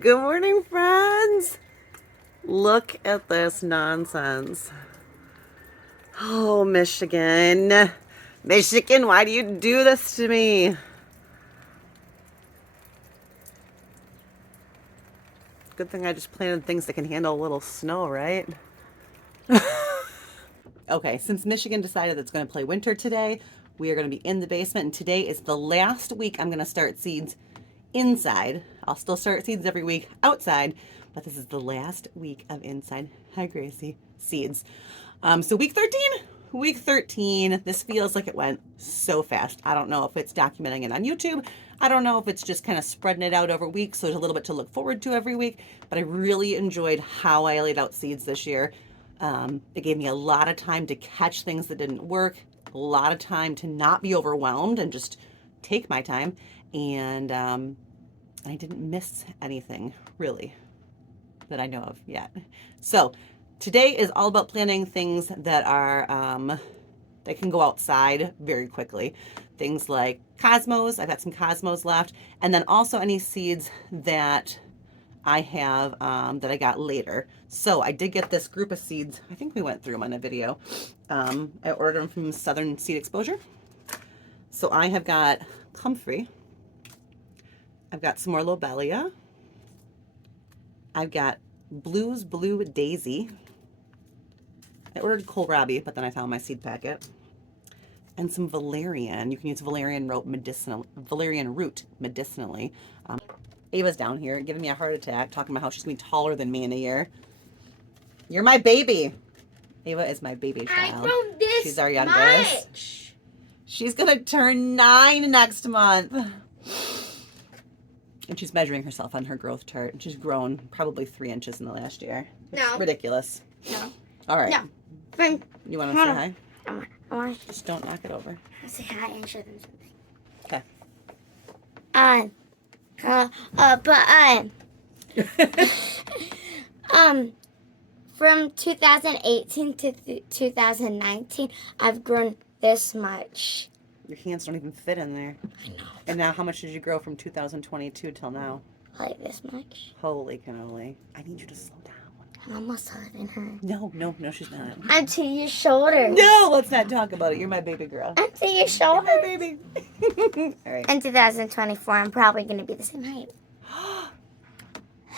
Good morning, friends. Look at this nonsense. Oh, Michigan. Michigan, why do you do this to me? Good thing I just planted things that can handle a little snow, right? Okay, since Michigan decided it's going to play winter today, we are going to be in the basement, and today is the last week I'm going to start seeds inside. I'll still start seeds every week outside, but this is the last week of inside. Hi, Gracie. Seeds. So week 13? Week 13. This feels like it went so fast. I don't know if it's documenting it on YouTube. I don't know if it's just kind of spreading it out over weeks, so there's a little bit to look forward to every week, but I really enjoyed how I laid out seeds this year. It gave me a lot of time to catch things that didn't work, a lot of time to not be overwhelmed and just take my time. And I didn't miss anything really that I know of yet. So today is all about planting things that are that can go outside very quickly. Things like cosmos. I've got some cosmos left, and then also any seeds that I have that I got later. So I did get this group of seeds. I think we went through them on a video. I ordered them from Southern Seed Exposure. So I have got Comfrey. I've got some more Lobelia. I've got Blues Blue Daisy. I ordered kohlrabi, but then I found my seed packet. And some valerian. You can use valerian root medicinally. Ava's down here giving me a heart attack, talking about how she's going to be taller than me in a year. You're my baby. Ava is my baby child. She's our youngest. Much. She's going to turn 9 next month. And she's measuring herself on her growth chart. She's grown probably 3 inches in the last year. It's No. ridiculous. No. All right. No. Friend, You want to say hi? I want Just don't knock it over. to say hi and show them something. Okay. From 2018 to 2019, I've grown this much. Your hands don't even fit in there. I know. And now, how much did you grow from 2022 till now? Like this much. Holy cannoli. I need you to slow down. I'm almost taller than her. No, she's not. I'm to your shoulder. No, let's not talk about it. You're my baby girl. I'm to your You're shoulder. my baby. All right. In 2024, I'm probably going to be the same height.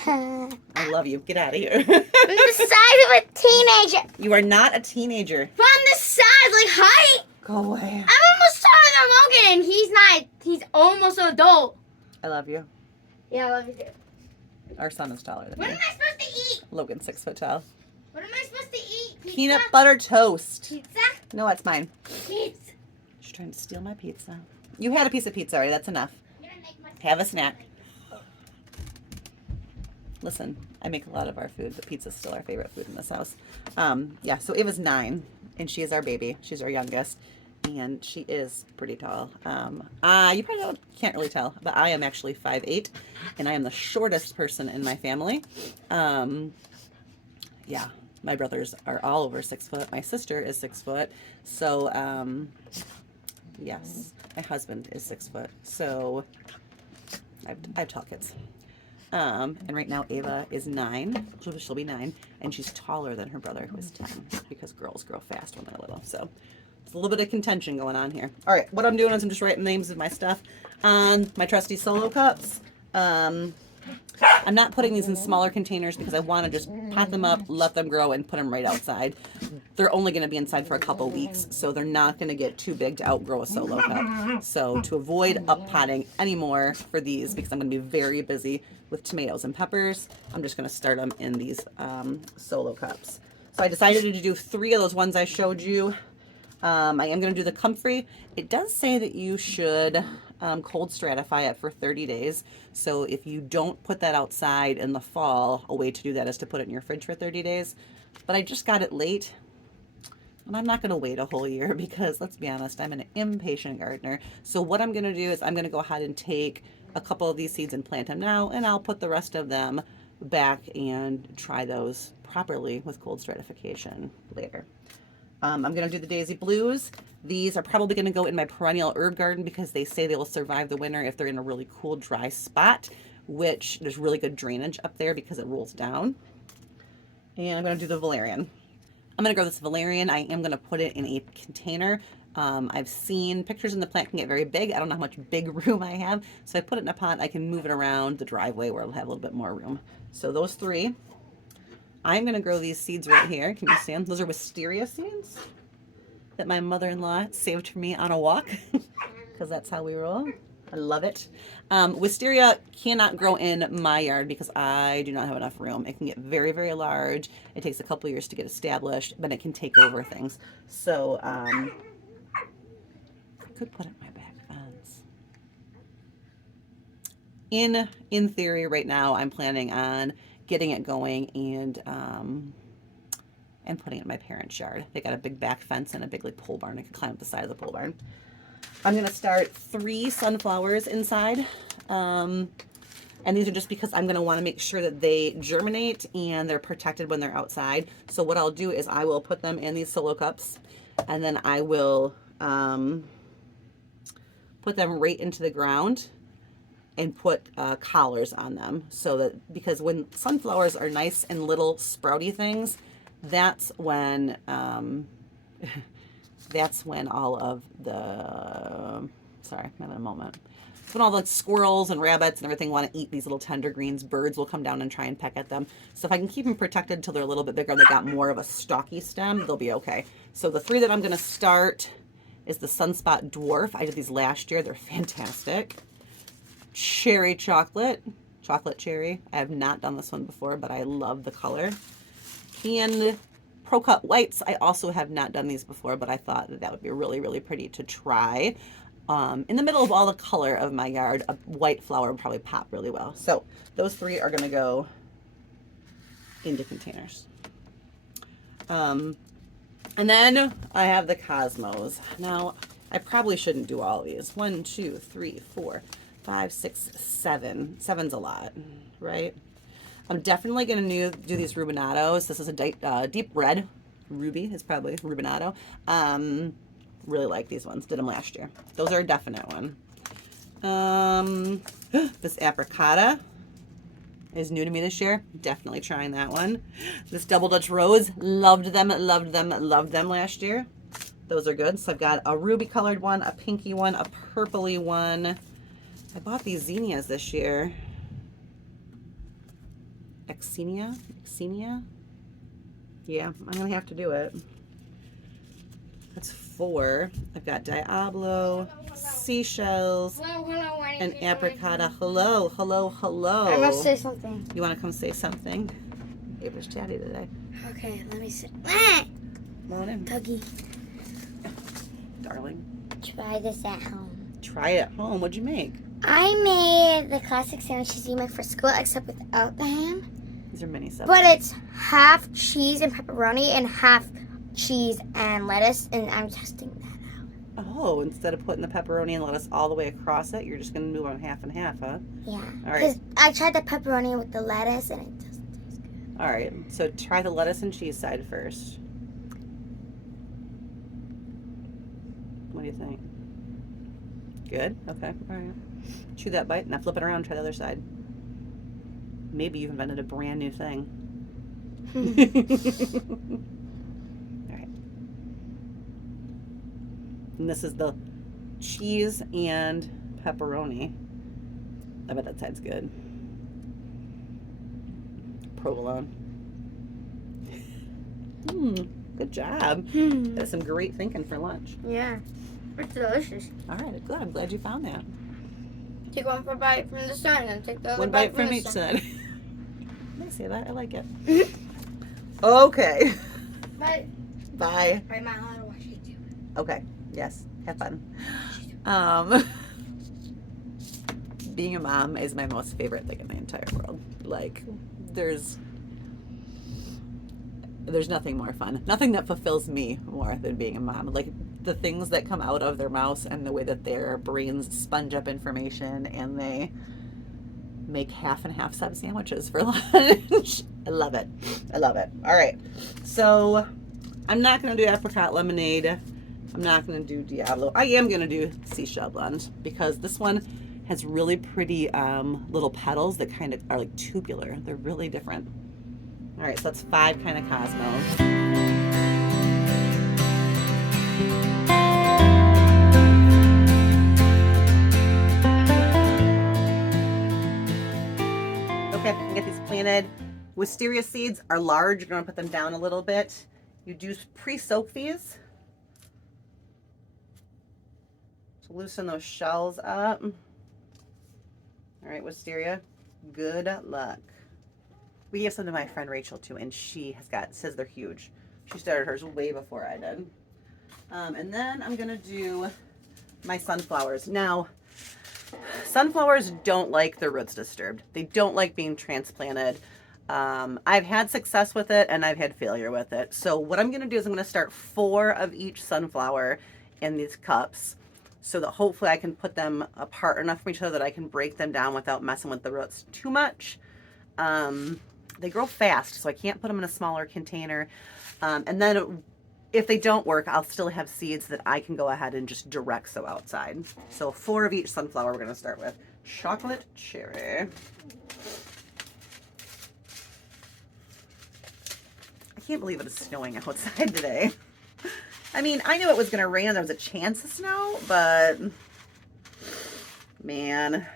I'm I love you. Get out of here. the size of a teenager. You are not a teenager. From the size, like height. Go away. I'm almost taller than Logan, and he's not. He's almost an adult. I love you. Yeah, I love you too. Our son is taller than What me. am I supposed to eat? Logan's 6 foot tall. What am I supposed to eat? Pizza? Peanut butter toast. Pizza? No, that's mine. Pizza. She's trying to steal my pizza. You had a piece of pizza already. That's enough. I'm gonna make myself. Have a snack. Listen, I make a lot of our food, but pizza's still our favorite food in this house. Yeah, so Ava's 9, and she is our baby. She's our youngest, and she is pretty tall. You probably can't really tell, but I am actually 5'8", and I am the shortest person in my family. Yeah, my brothers are all over 6 foot. My sister is 6 foot. So, yes, my husband is 6 foot. So, I have tall kids. And right now Ava is 9. She'll be 9, and she's taller than her brother, who is 10, because girls grow fast when they're little. So it's a little bit of contention going on here. All right, what I'm doing is I'm just writing the names of my stuff on my trusty Solo cups. I'm not putting these in smaller containers because I want to just pot them up, let them grow, and put them right outside. They're only going to be inside for a couple weeks, so they're not going to get too big to outgrow a Solo cup. So to avoid up potting anymore for these, because I'm going to be very busy with tomatoes and peppers, I'm just going to start them in these Solo cups. So I decided to do 3 of those ones I showed you. I am going to do the Comfrey. It does say that you should cold stratify it for 30 days. So if you don't put that outside in the fall, a way to do that is to put it in your fridge for 30 days. But I just got it late, and I'm not going to wait a whole year because, let's be honest, I'm an impatient gardener. So what I'm going to do is I'm going to go ahead and take a couple of these seeds and plant them now, and I'll put the rest of them back and try those properly with cold stratification later. I'm going to do the Daisy Blues. These are probably going to go in my perennial herb garden because they say they will survive the winter if they're in a really cool, dry spot. which there's really good drainage up there because it rolls down. And I'm going to do the valerian. I'm going to grow this valerian. I am going to put it in a container. I've seen pictures, and the plant can get very big. I don't know how much big room I have, so I put it in a pot. I can move it around the driveway where it'll have a little bit more room. So those three. I'm going to grow these seeds right here. Can you see them? Those are wisteria seeds that my mother-in-law saved for me on a walk because that's how we roll. I love it. Wisteria cannot grow in my yard because I do not have enough room. It can get very, very large. It takes a couple years to get established, but it can take over things. So I could put it in my back fence. In theory, right now, I'm planning on getting it going and putting it in my parents' yard. They got a big back fence and a big like pole barn. I can climb up the side of the pole barn. I'm going to start 3 sunflowers inside. And these are just because I'm going to want to make sure that they germinate and they're protected when they're outside. So what I'll do is I will put them in these solo cups, and then I will put them right into the ground and put collars on them, so that, because when sunflowers are nice and little sprouty things, that's when all of the, sorry, I'm having a moment. It's when all the squirrels and rabbits and everything want to eat these little tender greens. Birds will come down and try and peck at them. So if I can keep them protected until they're a little bit bigger, they got more of a stocky stem, they'll be okay. So the 3 that I'm going to start is the Sunspot Dwarf. I did these last year. They're fantastic. Cherry chocolate cherry. I have not done this one before, but I love the color. And Pro Cut Whites. I also have not done these before, but I thought that would be really, really pretty to try. In the middle of all the color of my yard, a white flower would probably pop really well. So those 3 are going to go into containers. And then I have the Cosmos. Now, I probably shouldn't do all these. 1, 2, 3, 4, 5, 6, 7. 7's a lot, right? I'm definitely going to do these Rubinatos. This is a deep red. Ruby is probably Rubinato. Really like these ones. Did them last year. Those are a definite one. This Apricota is new to me this year. Definitely trying that one. This Double Dutch Rose. Loved them last year. Those are good. So I've got a ruby colored one, a pinky one, a purpley one. I bought these zinnias this year. Exenia? Yeah, I'm going to have to do it. That's 4. I've got Diablo, Seashells, and Apricota. Hello. I must say something. You want to come say something? Ava's chatty today. Okay, let me sit. Come on in. Dougie, Darling. try this at home. Try it at home. What'd you make? I made the classic sandwiches you make for school, except without the ham. These are mini subs. But it's half cheese and pepperoni and half cheese and lettuce, and I'm testing that out. Oh, instead of putting the pepperoni and lettuce all the way across it, you're just going to move on half and half, huh? Yeah. All right. Because I tried the pepperoni with the lettuce, and it doesn't taste good. All right. So try the lettuce and cheese side first. What do you think? Good? Okay. All right. Chew that bite. Now flip it around. Try the other side. Maybe you've invented a brand new thing. All right. And this is the cheese and pepperoni. I bet that side's good. Provolone. Good job. That's some great thinking for lunch. Yeah. It's delicious. All right, good. I'm glad you found that. Take one bite from the side, and then take the other One bite from the each side. side. I see that. I like it. Okay. Bye. Bye. Bye, my how to watch YouTube. Okay. Yes. Have fun. Being a mom is my most favorite thing in the entire world. Like, there's nothing more fun. Nothing that fulfills me more than being a mom. Like, the things that come out of their mouths and the way that their brains sponge up information and they make half and half sub sandwiches for lunch. I love it. I love it. All right. So I'm not going to do apricot lemonade. I'm not going to do Diablo. I am going to do seashell blend because this one has really pretty little petals that kind of are like tubular. They're really different. All right, so that's 5 kind of cosmos. Okay, I'm gonna get these planted. Wisteria seeds are large. You're gonna put them down a little bit. You do pre-soak these to loosen those shells up. All right, wisteria, good luck. We gave some to my friend Rachel too, and she says they're huge. She started hers way before I did. And then I'm gonna do my sunflowers. Now, sunflowers don't like their roots disturbed. They don't like being transplanted. I've had success with it and I've had failure with it. So what I'm gonna do is I'm gonna start 4 of each sunflower in these cups so that hopefully I can put them apart enough from each other that I can break them down without messing with the roots too much. They grow fast, so I can't put them in a smaller container. And then if they don't work, I'll still have seeds that I can go ahead and just direct sow outside. So 4 of each sunflower we're gonna start with. Chocolate cherry. I can't believe it is snowing outside today. I mean, I knew it was gonna rain, there was a chance of snow, but man,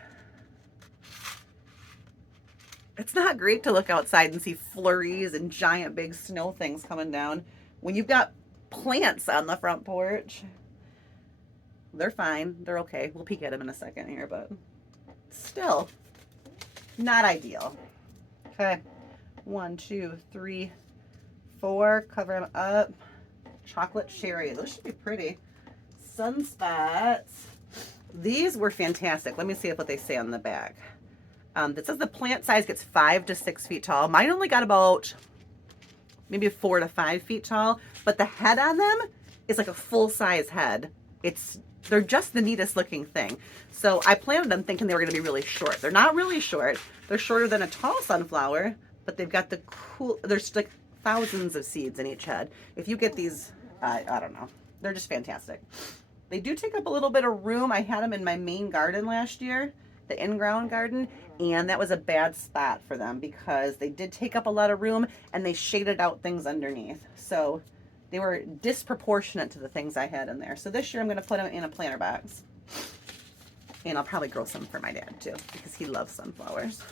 it's not great to look outside and see flurries and giant big snow things coming down when you've got plants on the front porch. They're fine. They're okay. We'll peek at them in a second here, but still not ideal. Okay. 1, 2, 3, 4. Cover them up. Chocolate cherry. Those should be pretty. Sunspots. These were fantastic. Let me see what they say on the back. That says the plant size gets 5 to 6 feet tall. Mine only got about maybe 4 to 5 feet tall, but the head on them is like a full-size head. They're just the neatest looking thing. So I planted them thinking they were going to be really short. They're not really short. They're shorter than a tall sunflower, but they've got the cool, there's like thousands of seeds in each head. If you get these, I don't know, they're just fantastic. They do take up a little bit of room. I had them in my main garden last year, the in-ground garden, and that was a bad spot for them because they did take up a lot of room and they shaded out things underneath. So they were disproportionate to the things I had in there. So this year I'm going to put them in a planter box. And I'll probably grow some for my dad too because he loves sunflowers.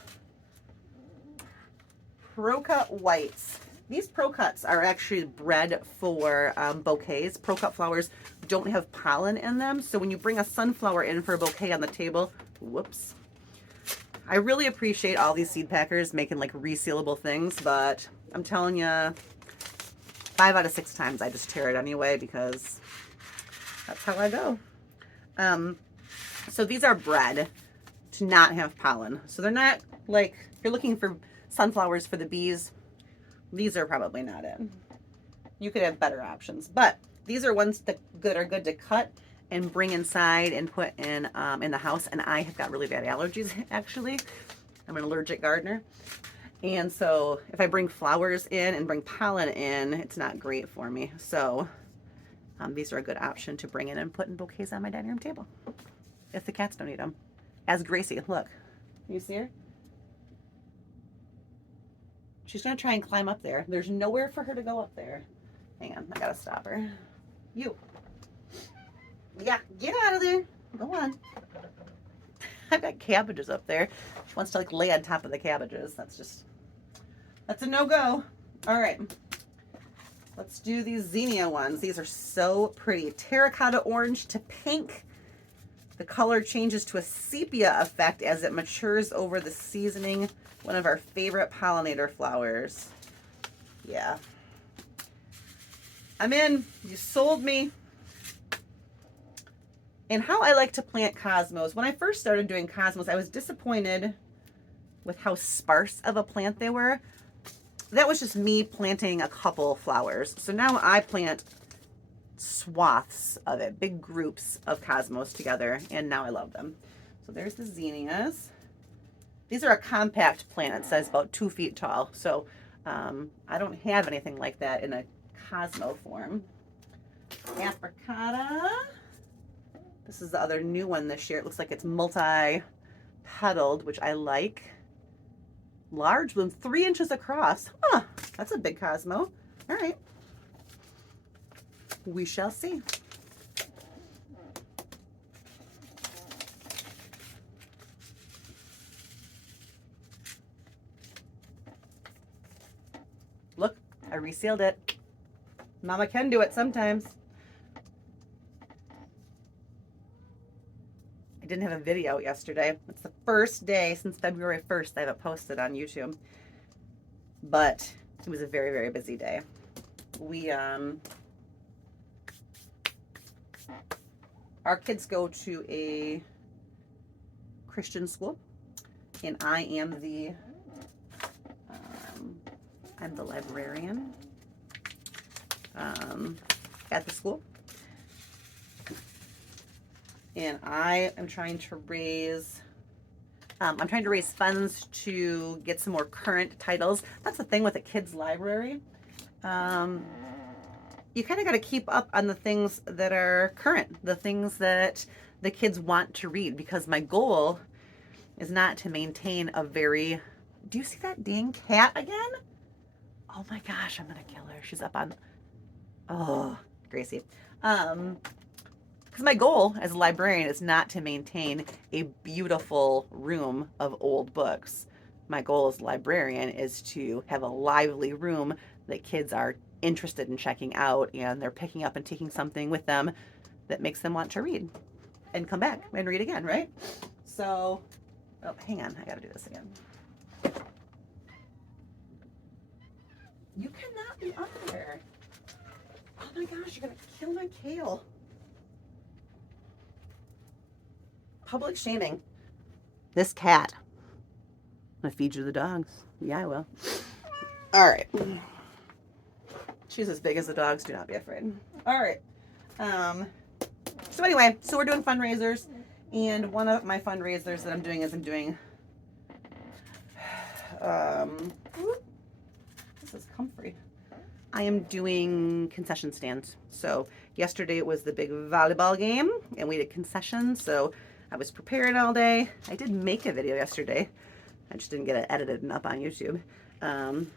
Pro-cut whites. These pro-cuts are actually bred for bouquets. Pro-cut flowers don't have pollen in them. So when you bring a sunflower in for a bouquet on the table, whoops. I really appreciate all these seed packers making like resealable things, but I'm telling you, 5 out of 6 times I just tear it anyway because that's how I go. So these are bred to not have pollen. So they're not like, if you're looking for sunflowers for the bees, these are probably not it. You could have better options, but these are ones that are good to cut and bring inside and put in the house. And I have got really bad allergies, actually. I'm an allergic gardener. And so if I bring flowers in and bring pollen in, it's not great for me. So these are a good option to bring in and put in bouquets on my dining room table if the cats don't eat them. As Gracie, look, you see her? She's gonna try and climb up there. There's nowhere for her to go up there. Hang on, I gotta stop her. You. Yeah, get out of there. Go on. I've got cabbages up there. She wants to like lay on top of the cabbages. That's a no-go. All right. Let's do these zinnia ones. These are so pretty. Terracotta orange to pink. The color changes to a sepia effect as it matures over the seasoning. One of our favorite pollinator flowers. Yeah. I'm in. You sold me. And how I like to plant cosmos. When I first started doing cosmos, I was disappointed with how sparse of a plant they were. That was just me planting a couple flowers. So now I plant swaths of it, big groups of cosmos together, and now I love them. So there's the zinnias. These are a compact plant. It says about 2 feet tall. So I don't have anything like that in a cosmo form. Apricota. This is the other new one this year. It looks like it's multi-petaled, which I like. Large bloom, 3 inches across. Huh, that's a big Cosmo. All right. We shall see. Look, I resealed it. Mama can do it sometimes. I didn't have a video yesterday. It's the first day since February 1st I haven't posted on YouTube. But it was a very, very busy day. We, our kids go to a Christian school, and I am the, I'm the librarian at the school. And I am trying to raise, funds to get some more current titles. That's the thing with a kids library. You kind of got to keep up on the things that are current, the things that the kids want to read, because my goal is not to maintain a very, do you see that dang cat again? Oh my gosh, I'm going to kill her. She's up on, oh, Gracie. Because my goal as a librarian is not to maintain a beautiful room of old books. My goal as a librarian is to have a lively room that kids are interested in checking out, and they're picking up and taking something with them that makes them want to read and come back and read again, right? So, oh, hang on, I gotta do this again. You cannot be up there. Oh my gosh, you're gonna kill my kale. Public shaming. This cat. I'm gonna feed you the dogs. Yeah, I will. All right. She's as big as the dogs. Do not be afraid. All right. So anyway, so we're doing fundraisers, and one of my fundraisers that I'm doing is this is comfy. I am doing concession stands. So yesterday it was the big volleyball game, and we did concessions. So I was preparing all day. I did make a video yesterday. I just didn't get it edited and up on YouTube. I'm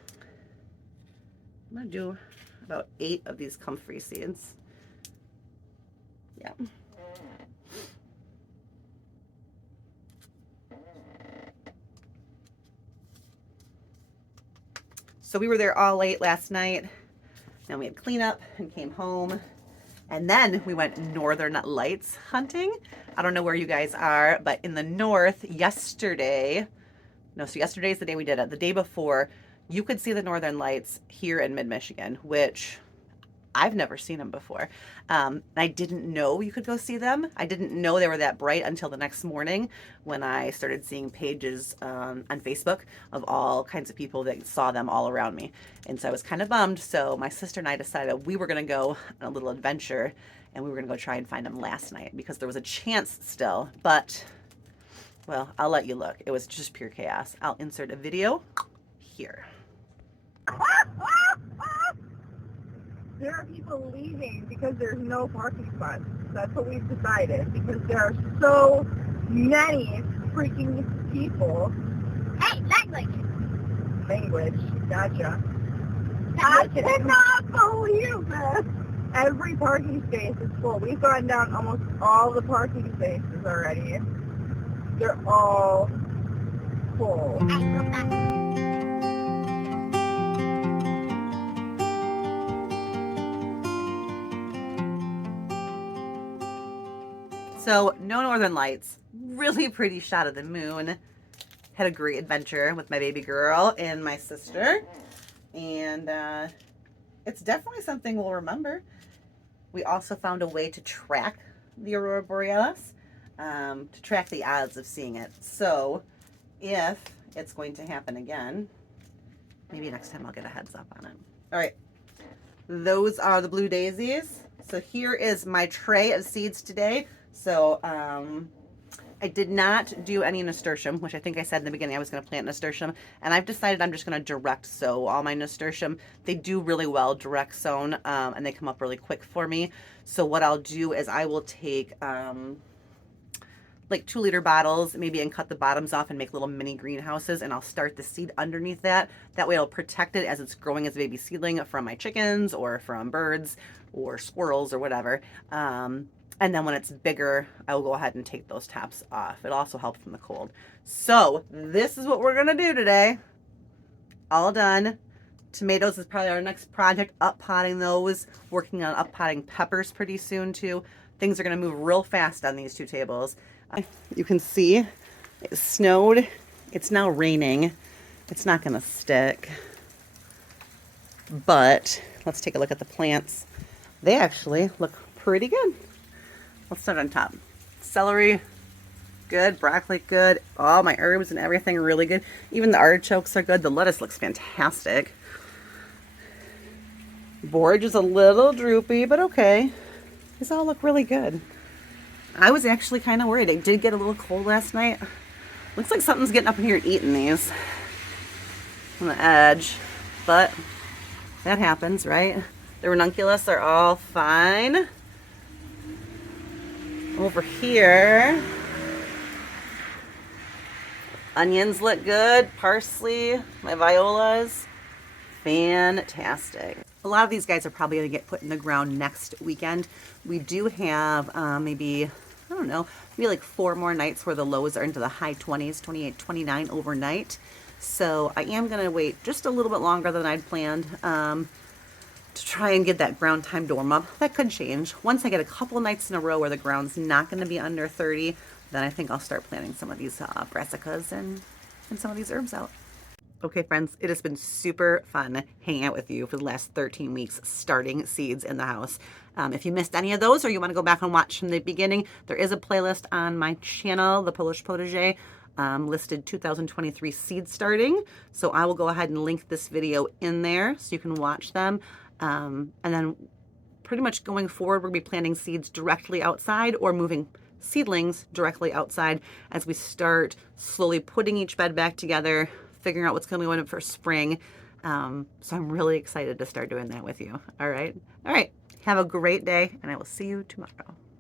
gonna do about 8 of these comfrey seeds. Yeah. So we were there all late last night. Then we had cleanup and came home. And then we went northern lights hunting. I don't know where you guys are, but in the north yesterday, so yesterday's the day we did it. The day before, you could see the northern lights here in mid-Michigan, which I've never seen them before. I didn't know you could go see them. I didn't know they were that bright until the next morning when I started seeing pages on Facebook of all kinds of people that saw them all around me. And so I was kind of bummed. So my sister and I decided we were going to go on a little adventure, and we were going to go try and find them last night because there was a chance still. But, well, I'll let you look. It was just pure chaos. I'll insert a video here. There are people leaving because there's no parking spots. That's what we've decided, because there are so many freaking people. Hey, language. Language, gotcha. I cannot believe this. Every parking space is full. We've gone down almost all the parking spaces already. They're all full. So no northern lights, really pretty shot of the moon. Had a great adventure with my baby girl and my sister. And it's definitely something we'll remember. We also found a way to track the Aurora Borealis, to track the odds of seeing it. So if it's going to happen again, maybe next time I'll get a heads up on it. All right, those are the blue daisies. So here is my tray of seeds today. So I did not do any nasturtium, which I think I said in the beginning I was going to plant nasturtium. And I've decided I'm just going to direct sow all my nasturtium. They do really well direct sown, and they come up really quick for me. So what I'll do is I will take, like 2-liter bottles, maybe, and cut the bottoms off and make little mini greenhouses, and I'll start the seed underneath that. That way I'll protect it as it's growing as a baby seedling from my chickens or from birds or squirrels or whatever. And then when it's bigger, I will go ahead and take those tops off. It'll also help from the cold. So this is what we're gonna do today. All done. Tomatoes is probably our next project, up potting those, working on up potting peppers pretty soon too. Things are gonna move real fast on these 2 tables. You can see it snowed. It's now raining. It's not gonna stick. But let's take a look at the plants. They actually look pretty good. Let's start on top. Celery, good. Broccoli, good. All my herbs and everything really good. Even the artichokes are good. The lettuce looks fantastic. Borage is a little droopy, but okay. These all look really good. I was actually kind of worried. It did get a little cold last night. Looks like something's getting up in here and eating these on the edge, but that happens, right? The ranunculus are all fine. Over here, onions look good. Parsley, my violas, fantastic. A lot of these guys are probably going to get put in the ground next weekend. We do have maybe, I don't know, maybe like 4 more nights where the lows are into the high 20s, 28, 29 overnight. So I am going to wait just a little bit longer than I'd planned to try and get that ground time to warm up. That could change. Once I get a couple nights in a row where the ground's not going to be under 30, then I think I'll start planting some of these brassicas and some of these herbs out. Okay, friends, it has been super fun hanging out with you for the last 13 weeks, starting seeds in the house. If you missed any of those or you want to go back and watch from the beginning, there is a playlist on my channel, The Polish Potager, listed 2023 seed starting. So I will go ahead and link this video in there so you can watch them. And then pretty much going forward, we'll be planting seeds directly outside or moving seedlings directly outside as we start slowly putting each bed back together, figuring out what's going to go in for spring. So I'm really excited to start doing that with you. All right. Have a great day, and I will see you tomorrow.